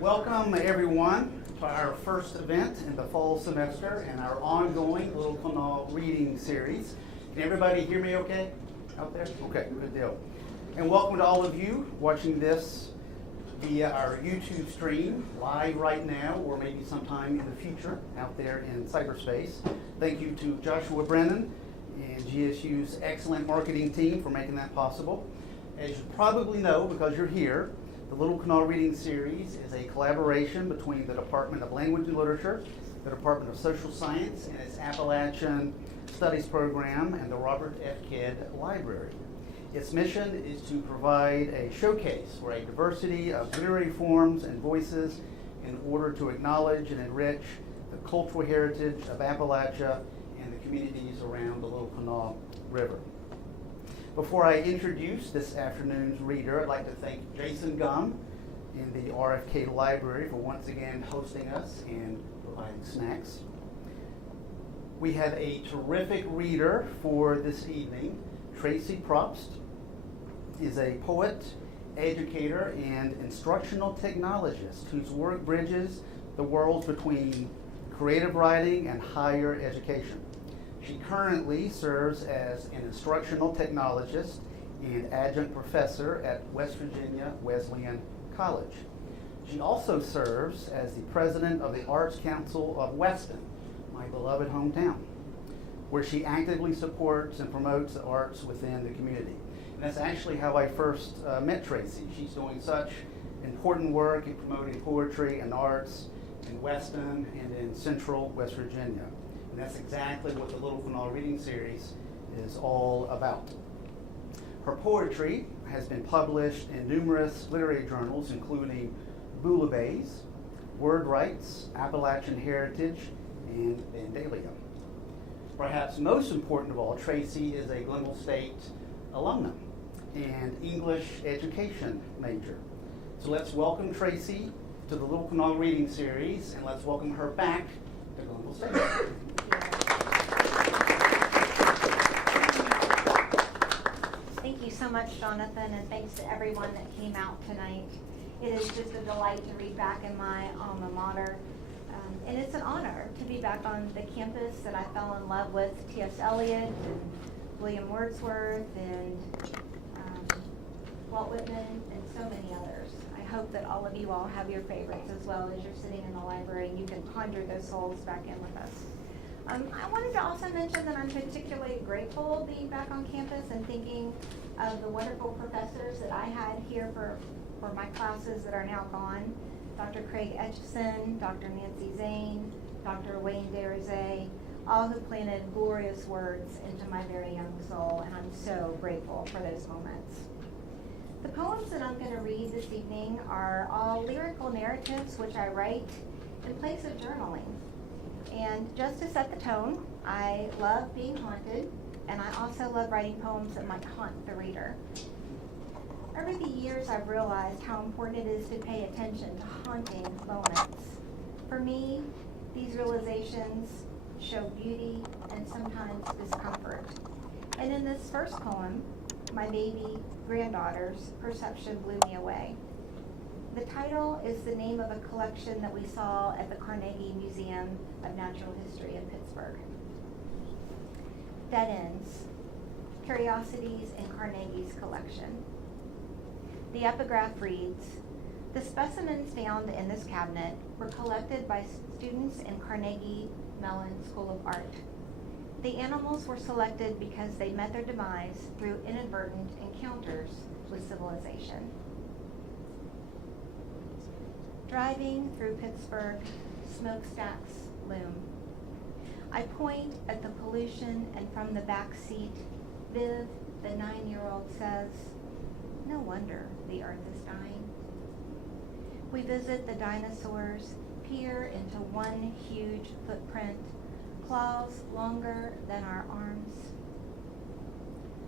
Welcome everyone to our first event in the fall semester and our ongoing Little Kanawha reading series. Can everybody hear me okay out there? Okay, good deal. And welcome to all of you watching this via our YouTube stream live right now or maybe sometime in the future out there in cyberspace. Thank you to Joshua Brennan and GSU's excellent marketing team for making that possible. As you probably know because you're here, the Little Kanawha Reading Series is a collaboration between the Department of Language and Literature, the Department of Social Science and its Appalachian Studies Program, and the Robert F. Kidd Library. Its mission is to provide a showcase for a diversity of literary forms and voices in order to acknowledge and enrich the cultural heritage of Appalachia and the communities around the Little Kanawha River. Before I introduce this afternoon's reader, I'd like to thank Jason Gum in the RFK Library for once again hosting us and providing snacks. We have a terrific reader for this evening. Traci Probst is a poet, educator, and instructional technologist whose work bridges the worlds between creative writing and higher education. She currently serves as an instructional technologist and adjunct professor at West Virginia Wesleyan College. She also serves as the president of the Arts Council of Weston, my beloved hometown, where she actively supports and promotes the arts within the community. And that's actually how I first met Traci. She's doing such important work in promoting poetry and arts in Weston and in central West Virginia. And that's exactly what the Little Kanawha Reading Series is all about. Her poetry has been published in numerous literary journals, including Bouillabaisse, Wordwrights, Appalachian Heritage, and Vandalia. Perhaps most important of all, Traci is a Glenville State alumna and English education major. So let's welcome Traci to the Little Kanawha Reading Series, and let's welcome her back to Glenville State. Thank you so much, Jonathan, and thanks to everyone that came out tonight. It is just a delight to read back in my alma mater. And it's an honor to be back on the campus that I fell in love with, T.S. Eliot and William Wordsworth and Walt Whitman and so many others. I hope that all of you all have your favorites as well as you're sitting in the library and you can conjure those souls back in with us. I wanted to also mention that I'm particularly grateful being back on campus and thinking of the wonderful professors that I had here for my classes that are now gone. Dr. Craig Etchison, Dr. Nancy Zane, Dr. Wayne Derizay, all who planted glorious words into my very young soul, and I'm so grateful for those moments. The poems that I'm going to read this evening are all lyrical narratives which I write in place of journaling. And just to set the tone, I love being haunted, and I also love writing poems that might haunt the reader. Over the years, I've realized how important it is to pay attention to haunting moments. For me, these realizations show beauty and sometimes discomfort. And in this first poem, my baby granddaughter's perception blew me away. The title is the name of a collection that we saw at the Carnegie Museum of Natural History in Pittsburgh. Dead Ends, Curiosities in Carnegie's collection. The epigraph reads, "The specimens found in this cabinet were collected by students in Carnegie Mellon School of Art. The animals were selected because they met their demise through inadvertent encounters with civilization." Driving through Pittsburgh, smokestacks loom. I point at the pollution, and from the back seat, Viv, the 9-year-old, says, "No wonder the earth is dying." We visit the dinosaurs, peer into one huge footprint, claws longer than our arms.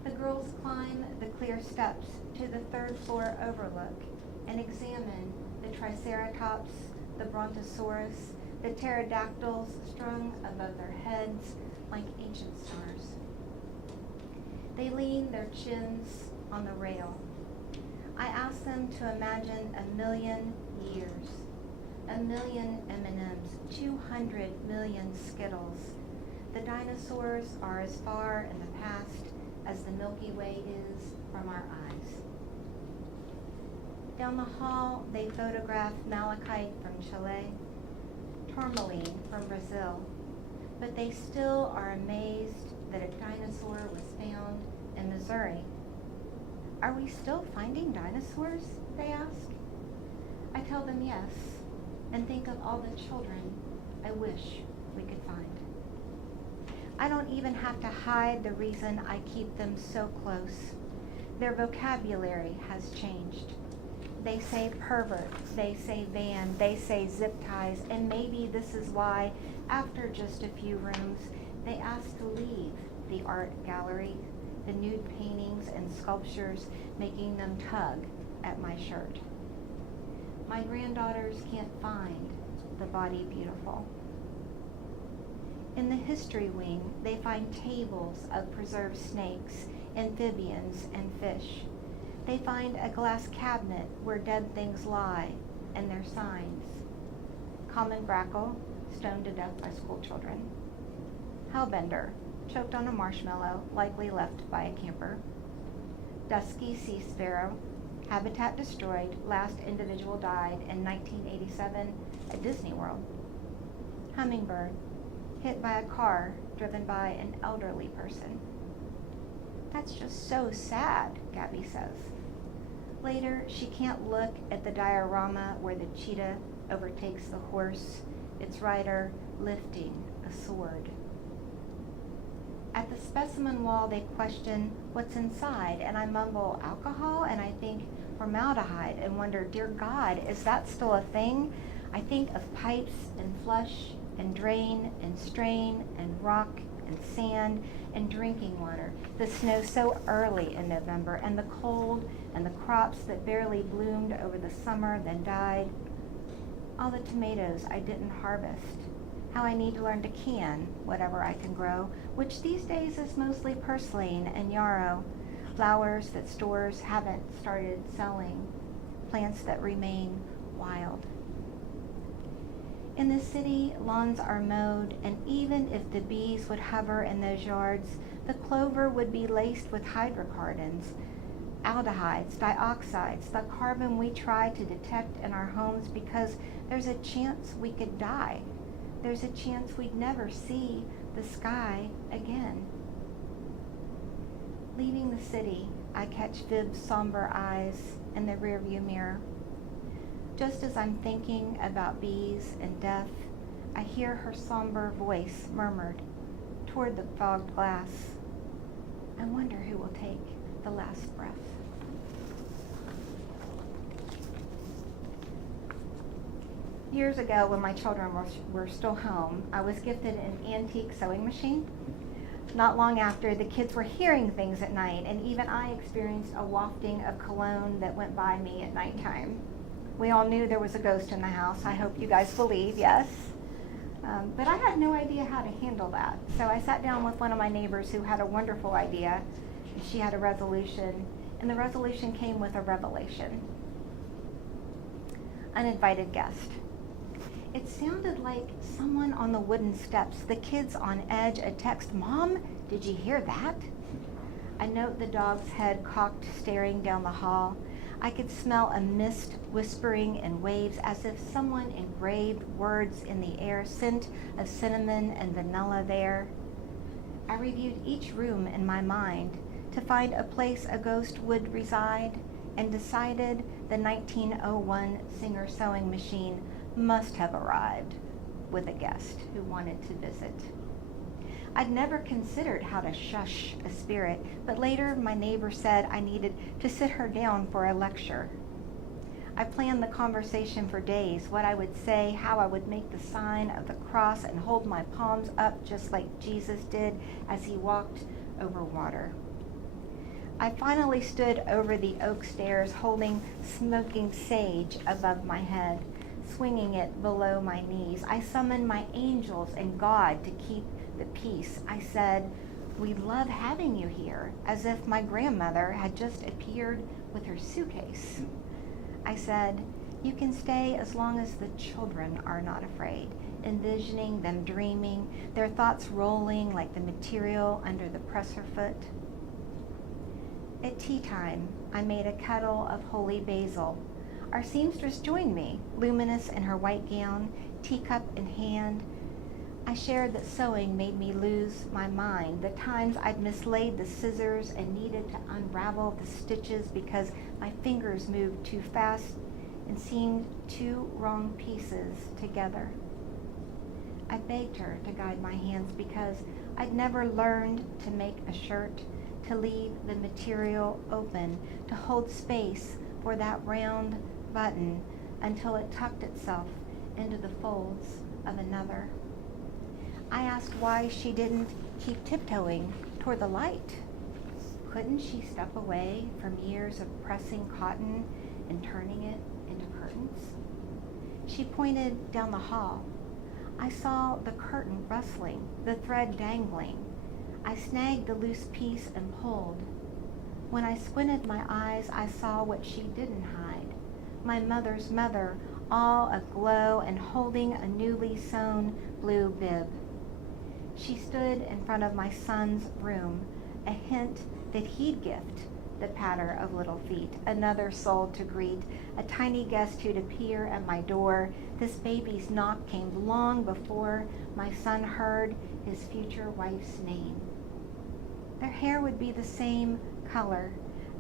The girls climb the clear steps to the third floor overlook and examine the Triceratops, the Brontosaurus, the pterodactyls strung above their heads like ancient stars. They lean their chins on the rail. I asked them to imagine 1,000,000 years, 1,000,000 M&Ms, 200 million Skittles. The dinosaurs are as far in the past as the Milky Way is from our eyes. Down the hall, they photographed malachite from Chile, tourmaline from Brazil, but they still are amazed that a dinosaur was found in Missouri. Are we still finding dinosaurs, they ask. I tell them yes, and think of all the children I wish we could find. I don't even have to hide the reason I keep them so close. Their vocabulary has changed. They say pervert, they say van, they say zip ties, and maybe this is why, after just a few rooms, they ask to leave the art gallery, the nude paintings and sculptures making them tug at my shirt. My granddaughters can't find the body beautiful. In the history wing, they find tables of preserved snakes, amphibians, and fish. They find a glass cabinet where dead things lie, and their signs. Common grackle, stoned to death by school children. Hellbender, choked on a marshmallow, likely left by a camper. Dusky sea sparrow, habitat destroyed, last individual died in 1987 at Disney World. Hummingbird, hit by a car driven by an elderly person. That's just so sad, Gabby says. Later, she can't look at the diorama where the cheetah overtakes the horse, its rider lifting a sword. At the specimen wall, they question what's inside, and I mumble alcohol, and I think formaldehyde, and wonder, dear God, is that still a thing? I think of pipes and flush and drain and strain and rock and sand and drinking water, the snow so early in November, and the cold and the crops that barely bloomed over the summer then died. All the tomatoes I didn't harvest. How I need to learn to can whatever I can grow, which these days is mostly purslane and yarrow, flowers that stores haven't started selling, plants that remain wild. In the city, lawns are mowed, and even if the bees would hover in those yards, the clover would be laced with hydrocarbons, aldehydes, dioxides, the carbon we try to detect in our homes because there's a chance we could die. There's a chance we'd never see the sky again. Leaving the city, I catch Vib's somber eyes in the rearview mirror. Just as I'm thinking about bees and death, I hear her somber voice murmured toward the fogged glass. I wonder who will take the last breath. Years ago, when my children were still home, I was gifted an antique sewing machine. Not long after, the kids were hearing things at night, and even I experienced a wafting of cologne that went by me at nighttime. We all knew there was a ghost in the house. I hope you guys believe, yes. But I had no idea how to handle that. So I sat down with one of my neighbors who had a wonderful idea. She had a resolution, and the resolution came with a revelation. Uninvited guest. It sounded like someone on the wooden steps, the kids on edge, a text, "Mom, did you hear that?" I note the dog's head cocked, staring down the hall. I could smell a mist whispering in waves as if someone engraved words in the air, scent of cinnamon and vanilla there. I reviewed each room in my mind to find a place a ghost would reside and decided the 1901 Singer sewing machine must have arrived with a guest who wanted to visit. I'd never considered how to shush a spirit, but later my neighbor said I needed to sit her down for a lecture. I planned the conversation for days, what I would say, how I would make the sign of the cross and hold my palms up just like Jesus did as he walked over water. I finally stood over the oak stairs holding smoking sage above my head, swinging it below my knees. I summoned my angels and God to keep the peace. I said, "We love having you here," as if my grandmother had just appeared with her suitcase. I said, "You can stay as long as the children are not afraid," envisioning them dreaming, their thoughts rolling like the material under the presser foot. At tea time, I made a kettle of holy basil. Our seamstress joined me, luminous in her white gown, teacup in hand. I shared that sewing made me lose my mind, the times I'd mislaid the scissors and needed to unravel the stitches because my fingers moved too fast and seemed two wrong pieces together. I begged her to guide my hands because I'd never learned to make a shirt, to leave the material open, to hold space for that round button until it tucked itself into the folds of another. I asked why she didn't keep tiptoeing toward the light. Couldn't she step away from years of pressing cotton and turning it into curtains? She pointed down the hall. I saw the curtain rustling, the thread dangling. I snagged the loose piece and pulled. When I squinted my eyes, I saw what she didn't hide. My mother's mother, all aglow and holding a newly sewn blue bib. She stood in front of my son's room, a hint that he'd gift the patter of little feet, another soul to greet, a tiny guest who'd appear at my door. This baby's knock came long before my son heard his future wife's name. Their hair would be the same color,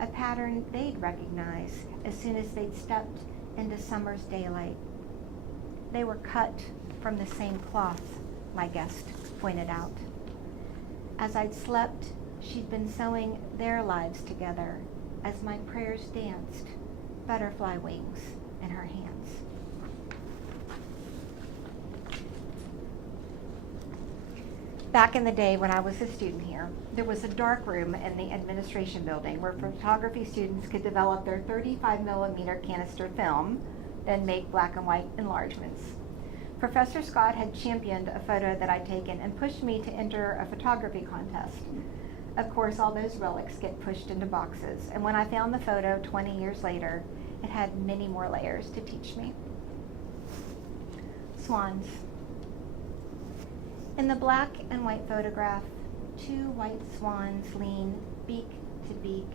a pattern they'd recognize as soon as they'd stepped into summer's daylight. They were cut from the same cloth, my guest pointed out. As I'd slept, she'd been sewing their lives together as my prayers danced, butterfly wings in her hands. Back in the day when I was a student here, there was a dark room in the administration building where photography students could develop their 35mm canister film, then make black and white enlargements. Professor Scott had championed a photo that I'd taken and pushed me to enter a photography contest. Of course, all those relics get pushed into boxes, and when I found the photo 20 years later, it had many more layers to teach me. Swans. In the black and white photograph, two white swans lean beak to beak,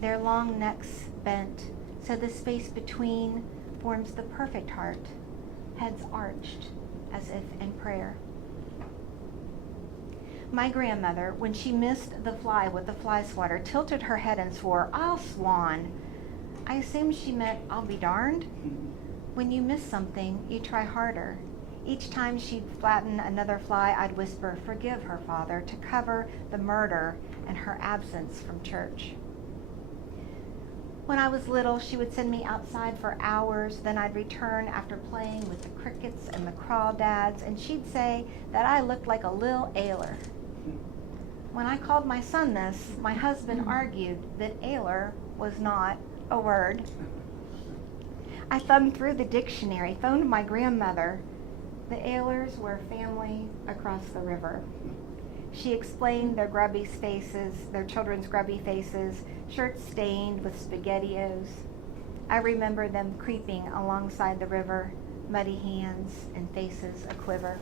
their long necks bent, so the space between forms the perfect heart, heads arched as if in prayer. My grandmother, when she missed the fly with the fly swatter, tilted her head and swore, "I'll swan." I assumed she meant, "I'll be darned." When you miss something, you try harder. Each time she'd flatten another fly, I'd whisper, "Forgive her, Father," to cover the murder and her absence from church. When I was little, she would send me outside for hours, then I'd return after playing with the crickets and the crawdads, and she'd say that I looked like a lil ailer. When I called my son this, my husband argued that ailer was not a word. I thumbed through the dictionary, phoned my grandmother. The Ailers were family across the river. She explained their grubby faces, their children's grubby faces, shirts stained with SpaghettiOs. I remember them creeping alongside the river, muddy hands and faces aquiver.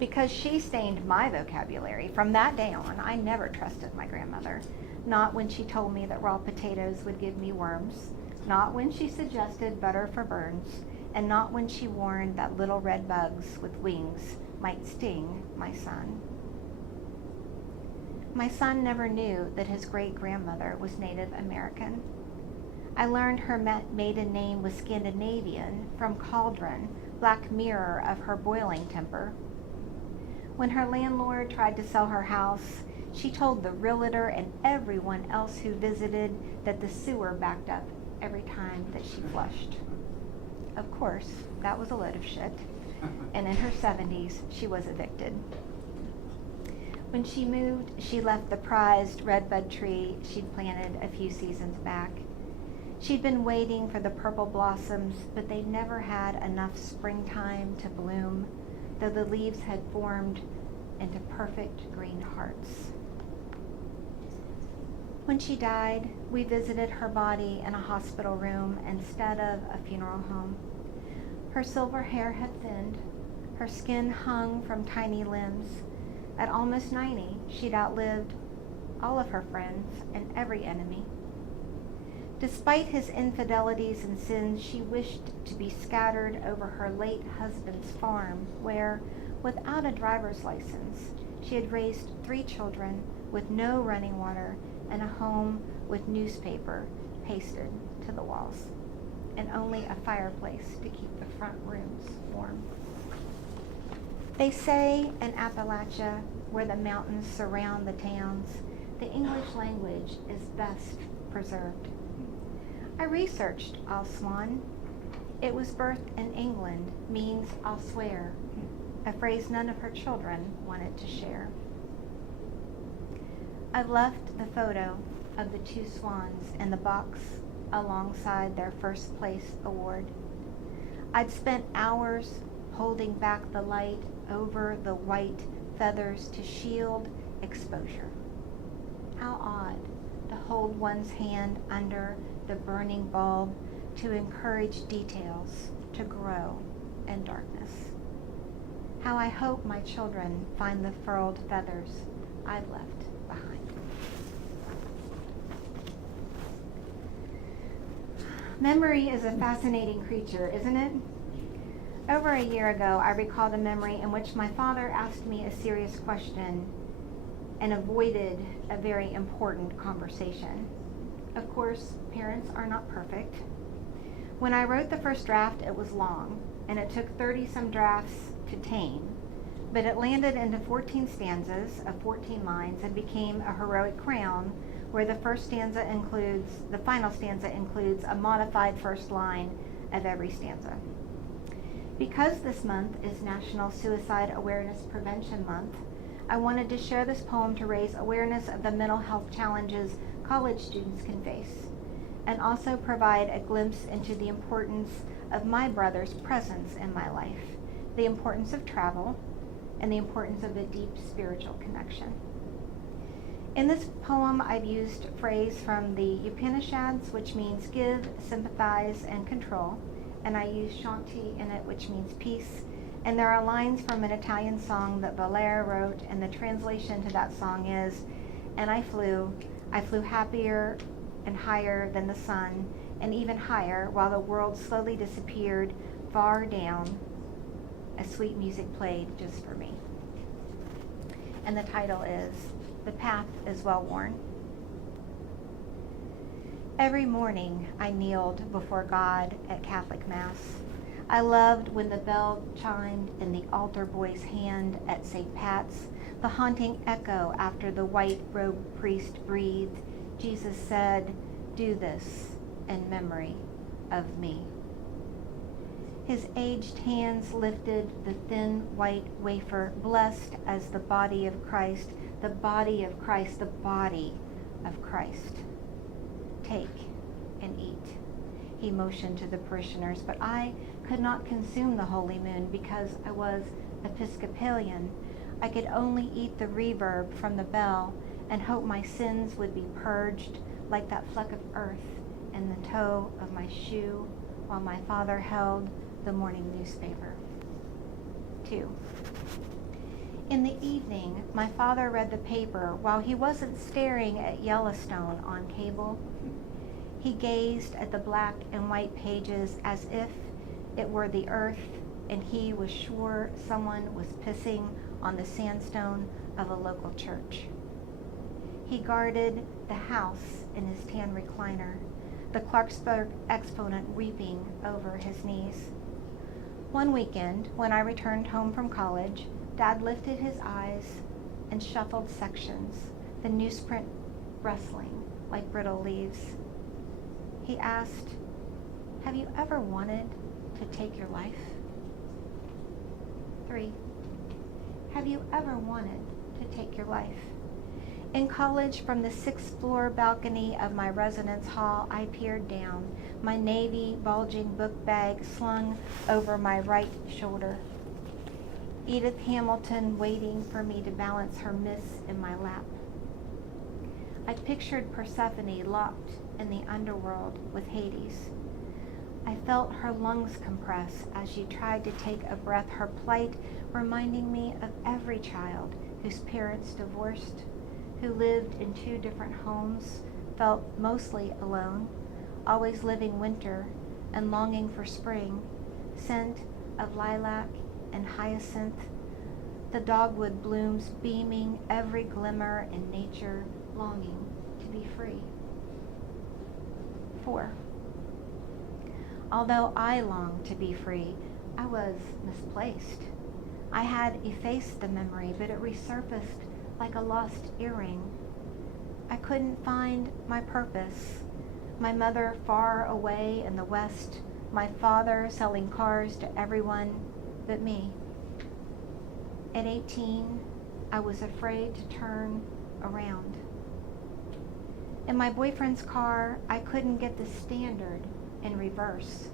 Because she stained my vocabulary, from that day on, I never trusted my grandmother. Not when she told me that raw potatoes would give me worms, not when she suggested butter for burns, and not when she warned that little red bugs with wings might sting my son. My son never knew that his great-grandmother was Native American. I learned her maiden name was Scandinavian from cauldron, black mirror of her boiling temper. When her landlord tried to sell her house, she told the realtor and everyone else who visited that the sewer backed up every time that she flushed. Of course, that was a load of shit, and in her 70s, she was evicted. When she moved, she left the prized redbud tree she'd planted a few seasons back. She'd been waiting for the purple blossoms, but they'd never had enough springtime to bloom, though the leaves had formed into perfect green hearts. When she died, we visited her body in a hospital room instead of a funeral home. Her silver hair had thinned, her skin hung from tiny limbs. At almost 90, she'd outlived all of her friends and every enemy. Despite his infidelities and sins, she wished to be scattered over her late husband's farm, where, without a driver's license, she had raised 3 children with no running water and a home with newspaper pasted to the walls, and only a fireplace to keep the front rooms warm. They say in Appalachia, where the mountains surround the towns, the English language is best preserved. I researched I'll swan. It was birthed in England, means I'll swear, a phrase none of her children wanted to share. I've left the photo of the 2 swans in the box alongside their first place award. I'd spent hours holding back the light over the white feathers to shield exposure. How odd to hold one's hand under the burning bulb to encourage details to grow in darkness. How I hope my children find the furled feathers I've left behind. Memory is a fascinating creature, isn't it? Over a year ago, I recalled a memory in which my father asked me a serious question and avoided a very important conversation. Of course, parents are not perfect. When I wrote the first draft, it was long, and it took 30-some drafts to tame, but it landed into 14 stanzas of 14 lines and became a heroic crown where the final stanza includes a modified first line of every stanza. Because this month is National Suicide Awareness Prevention Month, I wanted to share this poem to raise awareness of the mental health challenges college students can face, and also provide a glimpse into the importance of my brother's presence in my life, the importance of travel, and the importance of a deep spiritual connection. In this poem, I've used a phrase from the Upanishads, which means give, sympathize, and control, and I use shanti in it, which means peace. And there are lines from an Italian song that Valera wrote, and the translation to that song is, and I flew happier and higher than the sun, and even higher, while the world slowly disappeared far down, as sweet music played just for me. And the title is, The Path is Well Worn. Every morning I kneeled before God at Catholic Mass. I loved when the bell chimed in the altar boy's hand at St. Pat's, the haunting echo after the white-robed priest breathed. Jesus said, "Do this in memory of me." His aged hands lifted the thin white wafer, blessed as the body of Christ, the body of Christ, the body of Christ. Take and eat. He motioned to the parishioners, but I could not consume the holy moon because I was Episcopalian. I could only eat the reverb from the bell and hope my sins would be purged like that fleck of earth in the toe of my shoe while my father held the morning newspaper. 2. In the evening, my father read the paper while he wasn't staring at Yellowstone on cable. He gazed at the black and white pages as if it were the earth, and he was sure someone was pissing on the sandstone of a local church. He guarded the house in his tan recliner, the Clarksburg exponent weeping over his knees. One weekend, when I returned home from college, Dad lifted his eyes and shuffled sections, the newsprint rustling like brittle leaves. He asked, "Have you ever wanted to take your life?" 3. Have you ever wanted to take your life? In college, from the 6th floor balcony of my residence hall, I peered down, my navy bulging book bag slung over my right shoulder. Edith Hamilton waiting for me to balance her miss in my lap. I pictured Persephone locked in the underworld with Hades. I felt her lungs compress as she tried to take a breath, her plight reminding me of every child whose parents divorced, who lived in 2 different homes, felt mostly alone, always living winter and longing for spring, scent of lilac and hyacinth, the dogwood blooms beaming every glimmer in nature, longing to be free. 4. Although I longed to be free, I was misplaced. I had effaced the memory, but it resurfaced like a lost earring. I couldn't find my purpose. My mother far away in the West, my father selling cars to everyone but me. At 18, I was afraid to turn around. In my boyfriend's car, I couldn't get the standard in reverse.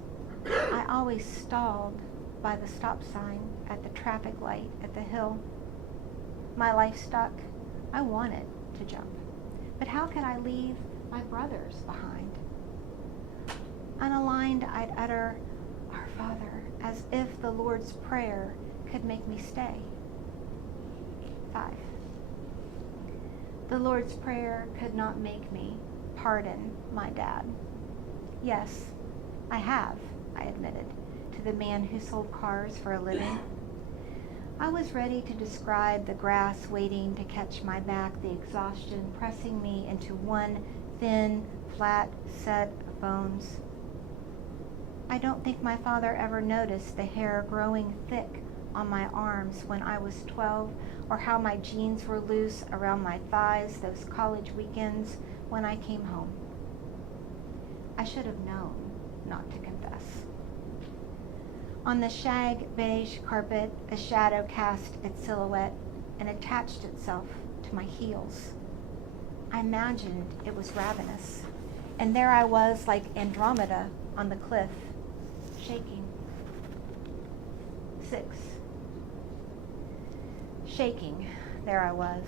I always stalled by the stop sign at the traffic light at the hill. My life stuck. I wanted to jump. But how could I leave my brothers behind? Unaligned, I'd utter, "Our Father," as if the Lord's Prayer could make me stay. 5. The Lord's Prayer could not make me pardon my dad. Yes, I have, I admitted, to the man who sold cars for a living. I was ready to describe the grass waiting to catch my back, the exhaustion pressing me into one thin, flat set of bones. I don't think my father ever noticed the hair growing thick on my arms when I was 12, or how my jeans were loose around my thighs those college weekends when I came home. I should have known not to confess. On the shag beige carpet, a shadow cast its silhouette and attached itself to my heels. I imagined it was ravenous, and there I was like Andromeda on the cliff, shaking. 6. Shaking, there I was.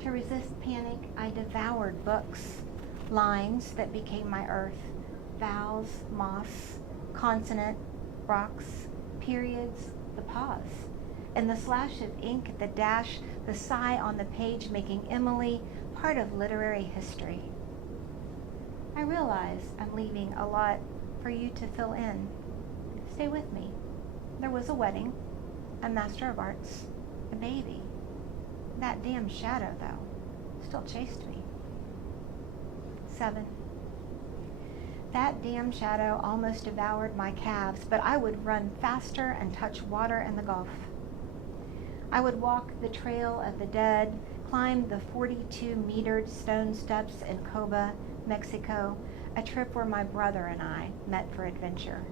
To resist panic, I devoured books, lines that became my earth, vowels, moss, consonant, rocks, periods, the pause, and the slash of ink, the dash, the sigh on the page, making Emily part of literary history. I realize I'm leaving a lot for you to fill in. Stay with me. There was a wedding, a Master of Arts, a baby. That damn shadow, though, still chased me. 7. That damn shadow almost devoured my calves, but I would run faster and touch water in the Gulf. I would walk the trail of the dead, climb the 42-metered stone steps in Coba, Mexico, a trip where my brother and I met for adventure.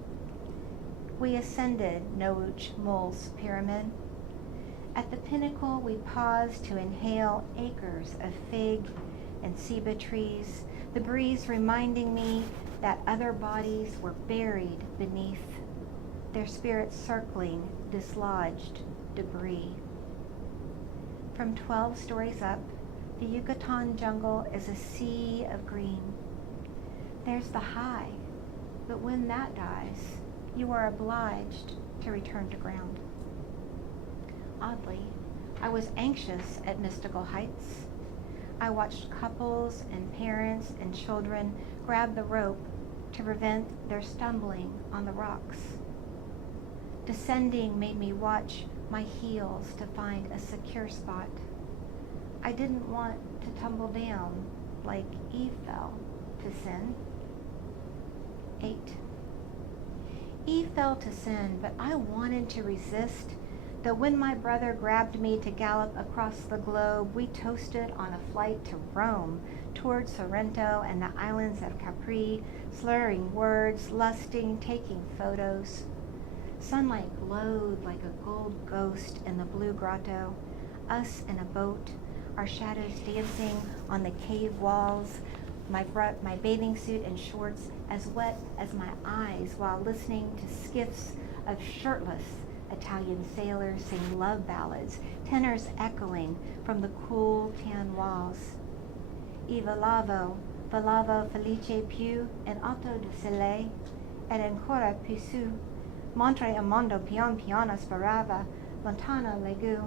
We ascended Nouch Mul's pyramid. At the pinnacle, we paused to inhale acres of fig and ceiba trees, the breeze reminding me that other bodies were buried beneath, their spirits circling dislodged debris. From 12 stories up, the Yucatan jungle is a sea of green. There's the high, but when that dies, you are obliged to return to ground. Oddly, I was anxious at mystical heights. I watched couples and parents and children grab the rope to prevent their stumbling on the rocks. Descending made me watch my heels to find a secure spot. I didn't want to tumble down like Eve fell to sin. 8. Eve fell to sin, but I wanted to resist. That when my brother grabbed me to gallop across the globe, we toasted on a flight to Rome, toward Sorrento and the islands of Capri, slurring words, lusting, taking photos. Sunlight glowed like a gold ghost in the blue grotto, us in a boat, our shadows dancing on the cave walls, my bathing suit and shorts as wet as my eyes while listening to skiffs of shirtless, Italian sailors sing love ballads, tenors echoing from the cool tan walls. I volavo felice più in alto di sole, ed ancora più su, mentre il mondo pian piano sparava, lontano laggiù.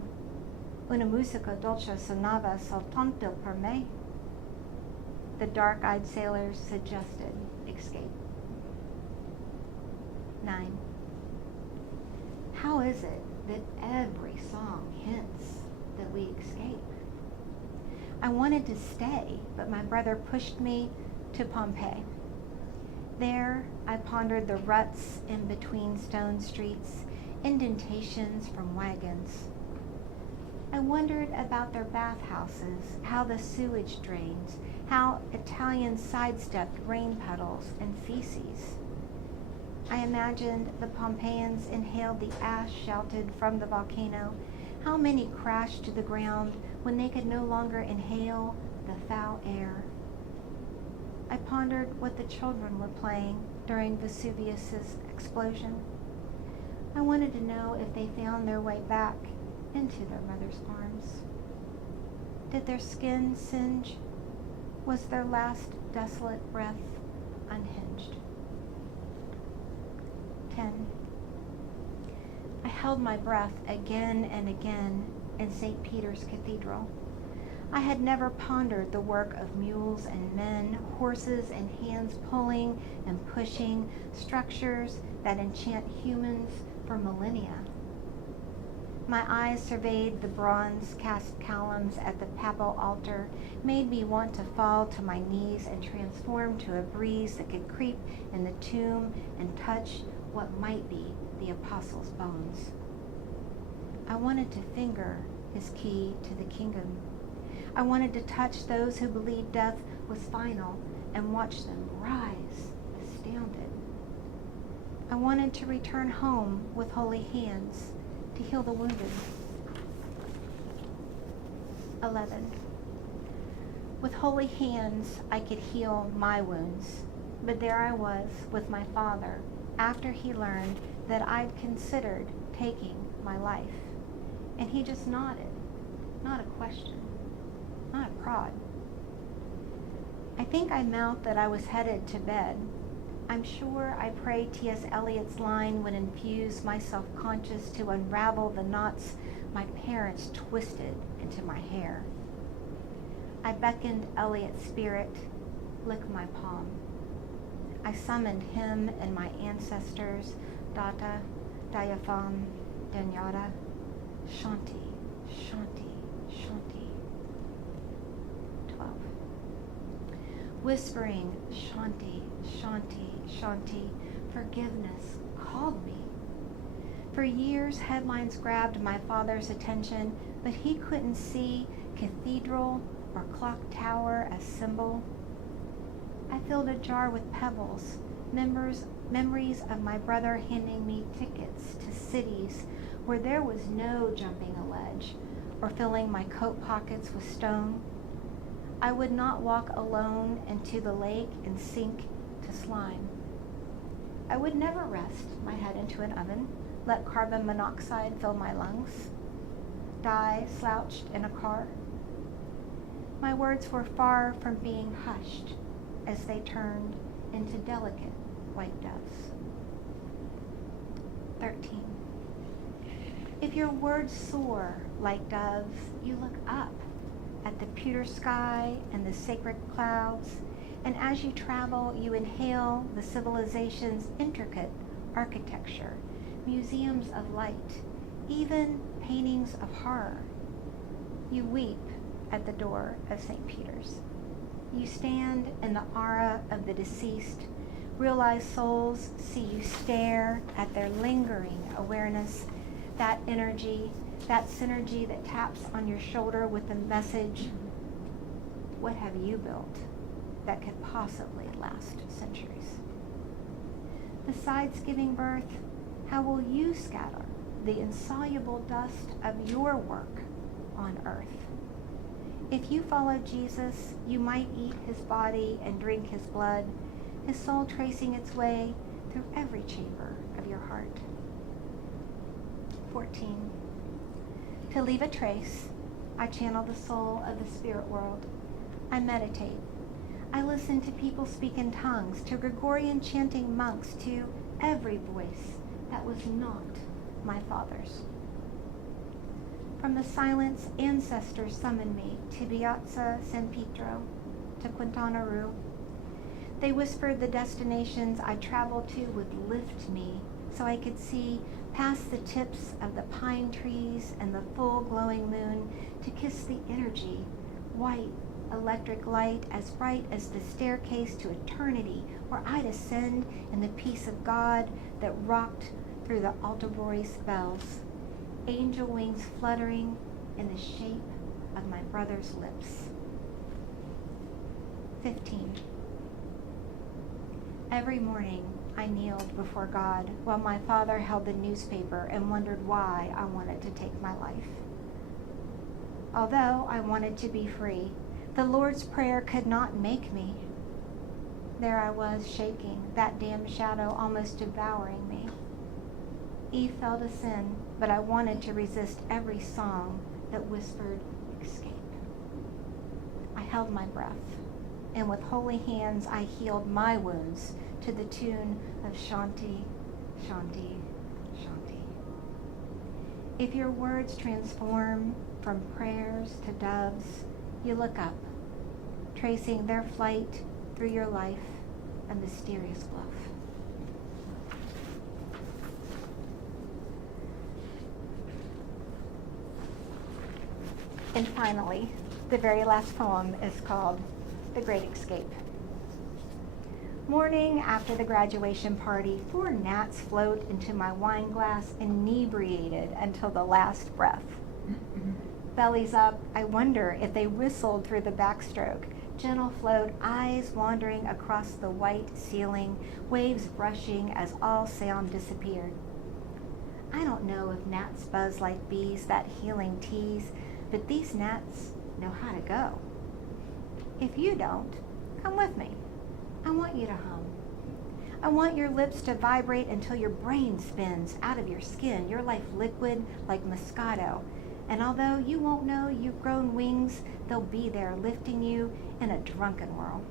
Una musica dolce suonava soltanto per me. The dark-eyed sailors suggested escape. 9. How is it that every song hints that we escape? I wanted to stay, but my brother pushed me to Pompeii. There, I pondered the ruts in between stone streets, indentations from wagons. I wondered about their bathhouses, how the sewage drains, how Italians sidestepped rain puddles and feces. I imagined the Pompeians inhaled the ash sheltered from the volcano, how many crashed to the ground when they could no longer inhale the foul air. I pondered what the children were playing during Vesuvius's explosion. I wanted to know if they found their way back into their mother's arms. Did their skin singe? Was their last desolate breath unhinged? 10. I held my breath again and again in St. Peter's Cathedral. I had never pondered the work of mules and men, horses and hands pulling and pushing, structures that enchant humans for millennia. My eyes surveyed the bronze-cast columns at the papal altar, made me want to fall to my knees and transform to a breeze that could creep in the tomb and touch what might be the apostles' bones. I wanted to finger his key to the kingdom. I wanted to touch those who believed death was final and watch them rise, astounded. I wanted to return home with holy hands to heal the wounded. 11. With holy hands, I could heal my wounds, but there I was with my father after he learned that I'd considered taking my life. And he just nodded, not a question, not a prod. I think I mouthed that I was headed to bed. I'm sure I prayed T.S. Eliot's line would infuse my self-conscious to unravel the knots my parents twisted into my hair. I beckoned Eliot's spirit, lick my palm. I summoned him and my ancestors, Data, Diapham, Danyada, Shanti, Shanti, Shanti. 12. Whispering, Shanti, Shanti, Shanti, forgiveness called me. For years, headlines grabbed my father's attention, but he couldn't see cathedral or clock tower as symbol. I filled a jar with pebbles, memories of my brother handing me tickets to cities where there was no jumping a ledge or filling my coat pockets with stone. I would not walk alone into the lake and sink to slime. I would never rest my head into an oven, let carbon monoxide fill my lungs, die slouched in a car. My words were far from being hushed as they turned into delicate white doves. 13. If your words soar like doves, you look up at the pewter sky and the sacred clouds, and as you travel, you inhale the civilization's intricate architecture, museums of light, even paintings of horror. You weep at the door of St. Peter's. You stand in the aura of the deceased. Realized souls see you stare at their lingering awareness, that energy, that synergy that taps on your shoulder with the message, what have you built that could possibly last centuries? Besides giving birth, how will you scatter the insoluble dust of your work on earth? If you follow Jesus, you might eat his body and drink his blood, his soul tracing its way through every chamber of your heart. 14. To leave a trace, I channel the soul of the spirit world. I meditate. I listen to people speak in tongues, to Gregorian chanting monks, to every voice that was not my father's. From the silence, ancestors summoned me to Piazza San Pietro, to Quintana Roo. They whispered the destinations I traveled to would lift me so I could see past the tips of the pine trees and the full glowing moon to kiss the energy, white electric light as bright as the staircase to eternity, where I'd ascend in the peace of God that rocked through the altar voice bells, angel wings fluttering in the shape of my brother's lips. 15. Every morning I kneeled before God while my father held the newspaper and wondered why I wanted to take my life. Although I wanted to be free, the Lord's Prayer could not make me. There I was shaking, that damn shadow almost devouring me. Eve fell to sin, but I wanted to resist every song that whispered escape. I held my breath, and with holy hands I healed my wounds to the tune of Shanti, Shanti, Shanti. If your words transform from prayers to doves, you look up, tracing their flight through your life, a mysterious bluff. And finally, the very last poem is called The Great Escape. Morning after the graduation party, 4 gnats float into my wine glass, inebriated until the last breath. Bellies up, I wonder if they whistled through the backstroke. Gentle float, eyes wandering across the white ceiling, waves brushing as all sound disappeared. I don't know if gnats buzz like bees, that healing tease, but these gnats know how to go. If you don't, come with me. I want you to hum. I want your lips to vibrate until your brain spins out of your skin, your life liquid like Moscato. And although you won't know you've grown wings, they'll be there lifting you in a drunken whirl.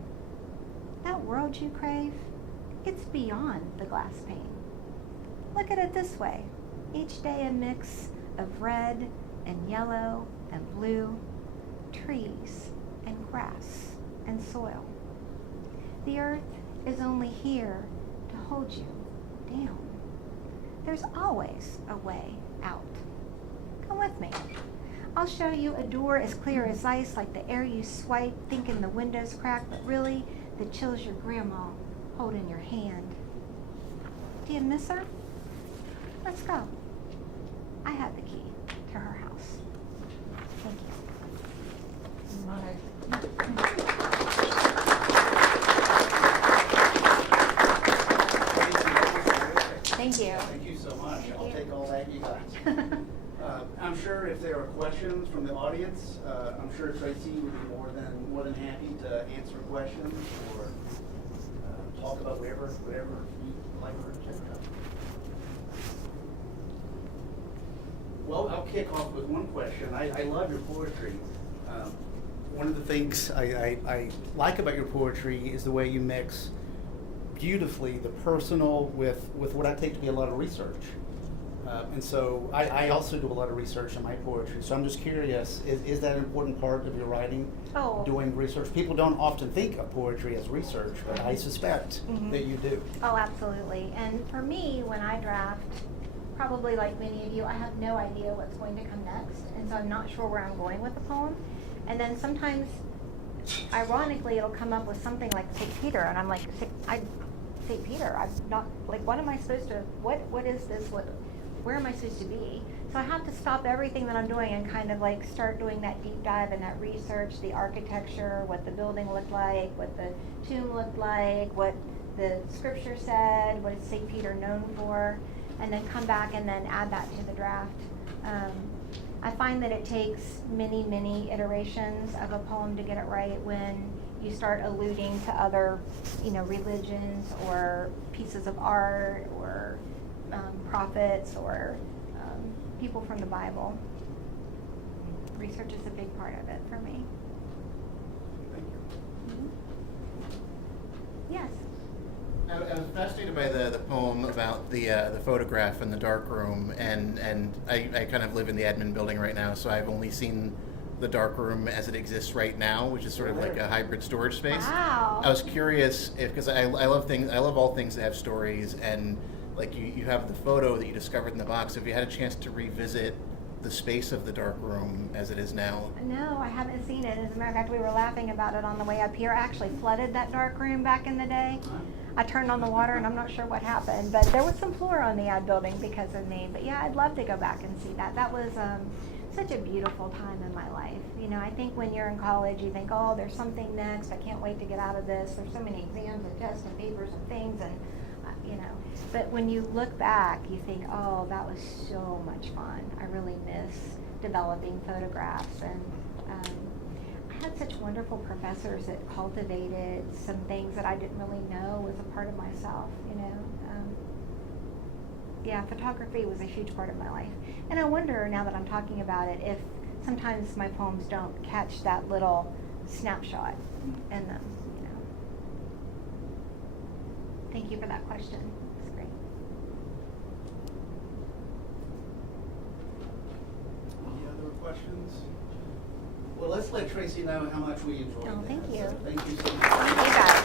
That world you crave, it's beyond the glass pane. Look at it this way. Each day a mix of red and yellow and blue, trees and grass and soil. The earth is only here to hold you down. There's always a way out. Come with me. I'll show you a door as clear as ice, like the air you swipe, thinking the window's cracked, but really the chills your grandma hold in your hand. Do you miss her? Let's go. I have the key to her house. Thank you. Thank you. Thank you so much. I'll take all that you got. I'm sure if there are questions from the audience, I'm sure Traci would be more than happy to answer questions or talk about whatever you'd like her to check out. Well, I'll kick off with one question. I love your poetry. One of the things I like about your poetry is the way you mix beautifully the personal with what I take to be a lot of research. And so I also do a lot of research in my poetry. So I'm just curious, is that an important part of your writing? Oh. Doing research? People don't often think of poetry as research, but I suspect that you do. Oh, absolutely. And for me, when I draft, probably like many of you, I have no idea what's going to come next. And so I'm not sure where I'm going with the poem. And then sometimes, ironically, it'll come up with something like St. Peter. And I'm like, St. Peter, I'm not, like, what am I supposed to, what is this? Where am I supposed to be? So I have to stop everything that I'm doing and kind of like start doing that deep dive and that research, the architecture, what the building looked like, what the tomb looked like, what the scripture said, what is St. Peter known for, and then come back and then add that to the draft. I find that it takes many, many iterations of a poem to get it right when you start alluding to other, religions or pieces of art or prophets or people from the Bible. Research is a big part of it for me. Thank you. Mhm. Yes. I was fascinated by the poem about the photograph in the dark room, and I kind of live in the admin building right now, so I've only seen the dark room as it exists right now, which is sort of like a hybrid storage space. Wow. I was curious if, because I love all things that have stories, and like you have the photo that you discovered in the box. If you had a chance to revisit the space of the dark room as it is now. No, I haven't seen it. As a matter of fact, we were laughing about it on the way up here. I actually flooded that dark room back in the day. I turned on the water and I'm not sure what happened, but there was some floor on the ad building because of me. But yeah, I'd love to go back and see that. That was such a beautiful time in my life. You know, I think when you're in college, you think, oh, there's something next. I can't wait to get out of this. There's so many exams and tests and papers and things, and you know. But when you look back, you think, oh, that was so much fun. I really miss developing photographs, and I had such wonderful professors that cultivated some things that I didn't really know was a part of myself, you know. Yeah, photography was a huge part of my life. And I wonder, now that I'm talking about it, if sometimes my poems don't catch that little snapshot in them, you know. Thank you for that question. It's great. Any other questions? Well, let's let Traci know how much we enjoyed Oh, that. thank you. So thank you so much. Thank you guys.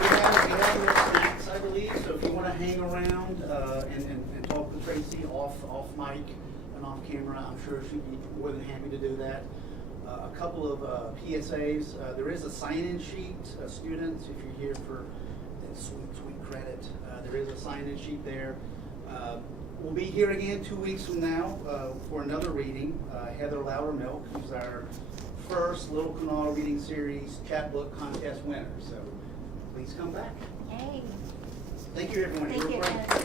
We have little snacks, I believe, so if you want to hang around and talk with Traci off mic and off camera, I'm sure she'd be more than happy to do that. A couple of PSAs. There is a sign-in sheet, students, if you're here for that sweet credit. There is a sign-in sheet there. We'll be here again 2 weeks from now for another reading. Heather Loudermilk, who's our first Little Kanawha Reading Series chapbook contest winner. So please come back. Yay. Thank you, everyone. Thank You're you. great.